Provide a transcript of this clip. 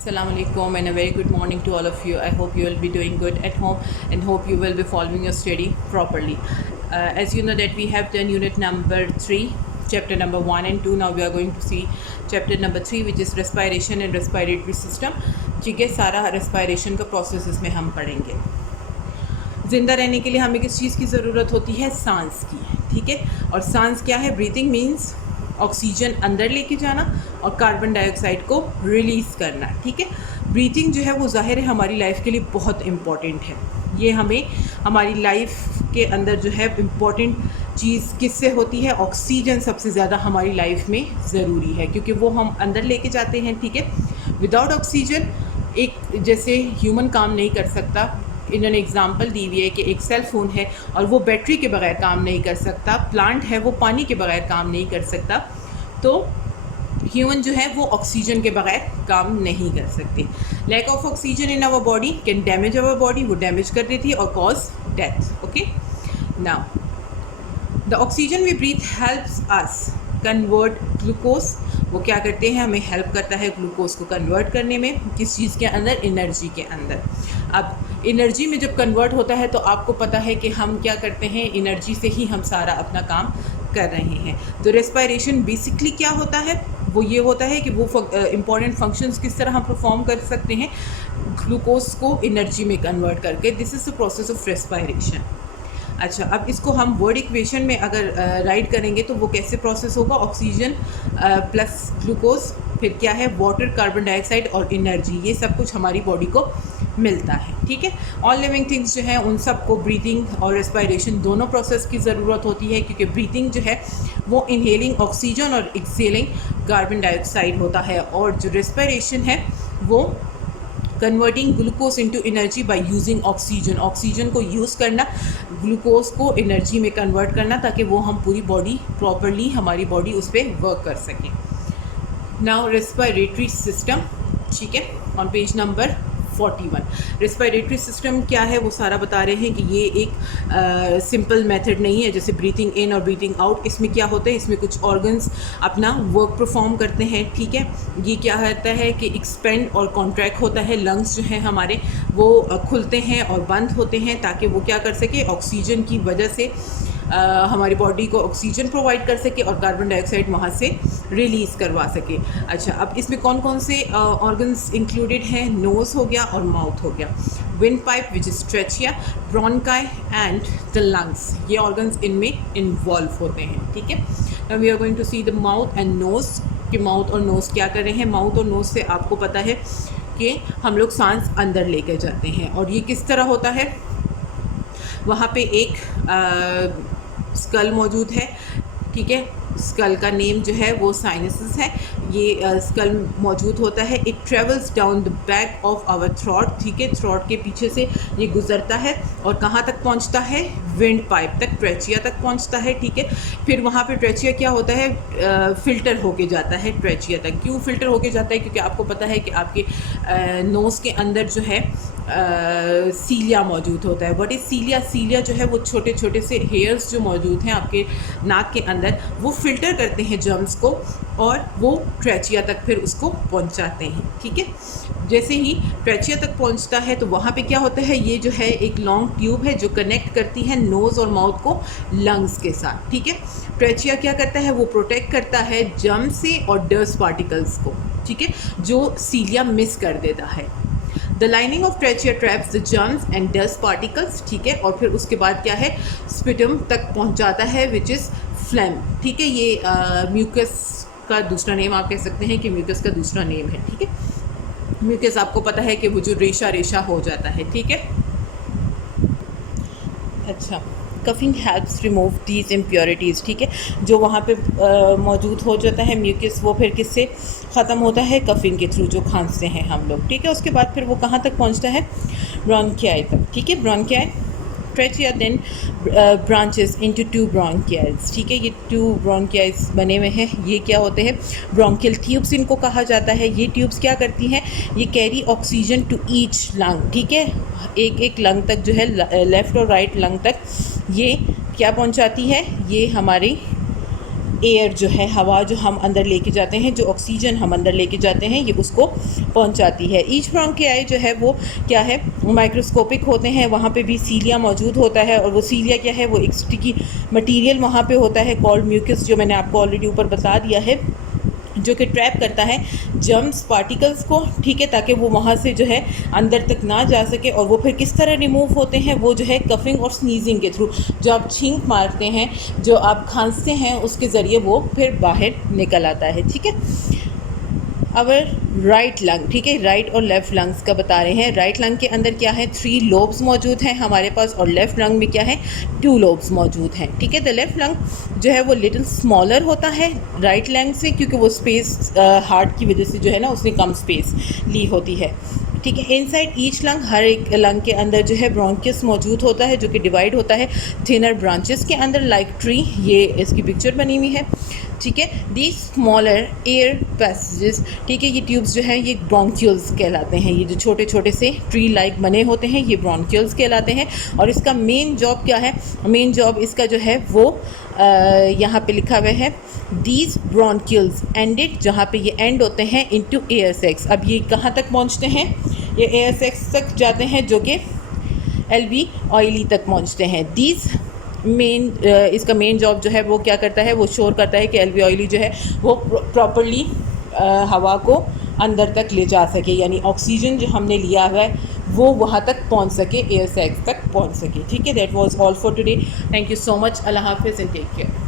Assalamu alaikum and a very good morning to all of you. I hope you will be doing good at home and hope you will be following your study properly. As you know that we have done unit number 3, chapter number 1 and 2. Now we are going to see chapter number 3 which is respiration and respiratory system. ठीक है, सारा respiration का process इसमें हम पढ़ेंगे. ज़िंदा रहने के लिए हमें किस चीज़ की ज़रूरत होती है? सांस की. ठीक है, और सांस क्या है? ब्रीथिंग मीन्स ऑक्सीजन अंदर लेके जाना और कार्बन डाइऑक्साइड को रिलीज़ करना. ठीक है, ब्रीथिंग जो है वो ज़ाहिर है हमारी लाइफ के लिए बहुत इम्पॉर्टेंट है. ये हमें हमारी लाइफ के अंदर जो है इम्पॉर्टेंट चीज़ किससे होती है? ऑक्सीजन सबसे ज़्यादा हमारी लाइफ में ज़रूरी है क्योंकि वो हम अंदर लेके जाते हैं. ठीक है, विदाउट ऑक्सीजन एक जैसे ह्यूमन काम नहीं कर सकता. इन्होंने एग्जांपल दी हुई है कि एक सेल फ़ोन है और वो बैटरी के बगैर काम नहीं कर सकता. प्लांट है वो पानी के बगैर काम नहीं कर सकता. तो ह्यूमन जो है वो ऑक्सीजन के बगैर काम नहीं कर सकते. Lack of oxygen in our body can damage our body. वो डैमेज कर देती है और cause death. Okay, now the oxygen we breathe helps us convert glucose. वो क्या करते हैं? हमें हेल्प करता है ग्लूकोज को कन्वर्ट करने में. किस चीज़ के अंदर? एनर्जी के अंदर. अब एनर्जी में जब कन्वर्ट होता है तो आपको पता है कि हम क्या करते हैं? एनर्जी से ही हम सारा अपना काम कर रहे हैं. तो रेस्पिरेशन बेसिकली क्या होता है? वो ये होता है कि वो इम्पॉर्टेंट फंक्शंस किस तरह हम परफॉर्म कर सकते हैं ग्लूकोज को एनर्जी में कन्वर्ट करके. This is the process of respiration. अच्छा, अब इसको हम वर्ड इक्वेशन में अगर राइट करेंगे तो वो कैसे प्रोसेस होगा? ऑक्सीजन प्लस ग्लूकोज, फिर क्या है? वाटर, कार्बन डाइऑक्साइड और एनर्जी. ये सब कुछ हमारी बॉडी को मिलता है. ठीक है, ऑल लिविंग थिंग्स जो है उन सब को ब्रीथिंग और रेस्पिरेशन दोनों प्रोसेस की ज़रूरत होती है क्योंकि ब्रीथिंग जो है वो इनहेलिंग ऑक्सीजन और एक्सेलिंग कार्बन डाइऑक्साइड होता है और जो रेस्पिरेशन है वो converting glucose into energy by using oxygen. Oxygen को यूज़ करना, ग्लूकोज को एनर्जी में कन्वर्ट करना ताकि वो हम पूरी बॉडी प्रॉपरली हमारी बॉडी उस पर वर्क कर सकें. Now respiratory system. ठीक है, on page number 41 respiratory system क्या है वो सारा बता रहे हैं कि ये एक सिंपल मेथड नहीं है जैसे ब्रीथिंग इन और ब्रीथिंग आउट. इसमें क्या होता है? इसमें कुछ ऑर्गन्स अपना वर्क परफॉर्म करते हैं. ठीक है, ये क्या होता है कि एक्सपेंड और कॉन्ट्रैक्ट होता है. लंग्स जो हैं हमारे वो खुलते हैं और बंद होते हैं ताकि वो क्या कर सके? ऑक्सीजन की वजह से हमारी बॉडी को ऑक्सीजन प्रोवाइड कर सके और कार्बन डाइऑक्साइड वहाँ से रिलीज़ करवा सके. अच्छा, अब इसमें कौन कौन से ऑर्गन्स इंक्लूडेड हैं? नोज़ हो गया और माउथ हो गया. Wind pipe which is trachea, bronchi and the lungs, ये ऑर्गन्स इनमें इन्वॉल्व होते हैं. ठीक है, now we are going to see the mouth and nose कि माउथ और नोज़ क्या कर रहे हैं. माउथ और नोज़ से आपको पता है कि हम लोग सांस अंदर लेकर जाते हैं और ये किस तरह होता है? वहाँ पे एक स्कल मौजूद है. ठीक है, स्कल का नेम जो है वो साइनसेस है. ये स्कल मौजूद होता है. It travels down the back of our throat. ठीक है, थ्रॉट के पीछे से ये गुजरता है और कहाँ तक पहुँचता है? विंड पाइप तक, ट्रेचिया तक पहुँचता है. ठीक है, फिर वहाँ पे ट्रेचिया क्या होता है? फ़िल्टर होके जाता है ट्रेचिया तक. क्यों फ़िल्टर होके जाता है? क्योंकि आपको पता है कि आपके नोज़ के अंदर जो है सीलिया मौजूद होता है. What is सीलिया? सीलिया जो है वो छोटे छोटे से हेयर्स जो मौजूद हैं आपके नाक के अंदर वो फ़िल्टर करते हैं जर्म्स को और वो ट्रेचिया तक फिर उसको पहुंचाते हैं. ठीक है, जैसे ही ट्रेचिया तक पहुंचता है तो वहाँ पे क्या होता है? ये जो है एक लॉन्ग ट्यूब है जो कनेक्ट करती है नोज़ और माउथ को लंग्स के साथ. ठीक है, ट्रेचिया क्या करता है? वो प्रोटेक्ट करता है जर्म से और डस्ट पार्टिकल्स को. ठीक है, जो सीलिया मिस कर देता है. The lining of trachea traps the germs and dust particles. ठीक है, और फिर उसके बाद क्या है? स्पिटम तक पहुंच जाता है विच इज़ फ्लेम. ठीक है, ये म्यूकस का दूसरा नेम आप कह सकते हैं कि म्यूकस का दूसरा नेम है. ठीक है, म्यूकस आपको पता है कि वो जो रेशा रेशा हो जाता है. ठीक है, अच्छा, coughing helps remove these impurities. ठीक है, जो वहाँ पे मौजूद हो जाता है म्यूकस वो फिर किससे ख़त्म होता है? कफिंग के थ्रू, जो खांसते हैं हम लोग. ठीक है, उसके बाद फिर वो कहाँ तक पहुँचता है? ब्रोंकियाई तक. ठीक है, bronchi. Trachea then branches into 2 bronchi. ठीक है, ये 2 ब्रोंकियाइज बने हुए हैं. ये क्या होते हैं? ब्रोंकियल ट्यूब्स इनको कहा जाता है. ये ट्यूब्स क्या करती हैं? ये carry oxygen to each lung. ठीक है, एक एक लंग तक जो है लेफ़्ट और राइट लंग तक ये क्या पहुंचाती है? ये हमारी एयर जो है, हवा जो हम अंदर लेके जाते हैं, जो ऑक्सीजन हम अंदर लेके जाते हैं, ये उसको पहुंचाती है। ईच ब्रोंकियाई जो है वो क्या है, माइक्रोस्कोपिक होते हैं, वहाँ पे भी सीलिया मौजूद होता है, और वो सीलिया क्या है, वो एक स्टिकी मटेरियल वहाँ पे होता है कॉल्ड म्यूकस, जो मैंने आपको ऑलरेडी ऊपर बता दिया है, जो कि ट्रैप करता है जर्म्स पार्टिकल्स को, ठीक है, ताकि वो वहाँ से जो है अंदर तक ना जा सके। और वो फिर किस तरह रिमूव होते हैं, वो जो है कफिंग और स्नीजिंग के थ्रू, जो आप छींक मारते हैं, जो आप खांसते हैं, उसके ज़रिए वो फिर बाहर निकल आता है, ठीक है। अवर राइट लंग, ठीक है, राइट और लेफ़्ट लंग्स का बता रहे हैं। राइट लंग के अंदर क्या है, 3 लोब्स मौजूद हैं हमारे पास, और लेफ़्ट लंग में क्या है, 2 लोब्स मौजूद हैं, ठीक है। द लेफ़्ट लंग जो है वो लिटिल स्मॉलर होता है राइट लंग से, क्योंकि वो स्पेस हार्ट की वजह से जो है ना, उसने कम स्पेस ली होती है, ठीक है। इनसाइड ईच लंग, हर एक लंग के अंदर जो है ब्रोंकियस मौजूद होता है, जो कि डिवाइड होता है थिनर ब्रांचेस के अंदर, लाइक ट्री। ये इसकी पिक्चर बनी हुई है, ठीक है। दी स्मॉलर एयर पैसेजेस, ठीक है, ये ट्यूब्स जो हैं ये ब्रोंक्यूल्स कहलाते हैं। ये जो छोटे छोटे से ट्री लाइक बने होते हैं, ये ब्रोंक्यूल्स कहलाते हैं। और इसका मेन जॉब क्या है, मेन जॉब इसका जो है वो यहाँ पे लिखा हुआ है, दीज ब्रोंक्यूल्स एंडेड, जहाँ पे ये एंड होते हैं, इनटू एयर सैक्स। अब ये कहाँ तक पहुँचते हैं, ये एयर सैक्स तक जाते हैं, जो कि एल्वियोली तक पहुँचते हैं। दीज इसका मेन जॉब जो है वो क्या करता है, वो श्योर करता है कि एल्वियोली जो है वो प्रॉपरली हवा को अंदर तक ले जा सके, यानी ऑक्सीजन जो हमने लिया हुआ है वो वहाँ तक पहुँच सके, एयर सैक्स तक पहुँच सके, ठीक है। That was all for today. Thank you so much. अल्लाह हाफिज़ एंड टेक केयर।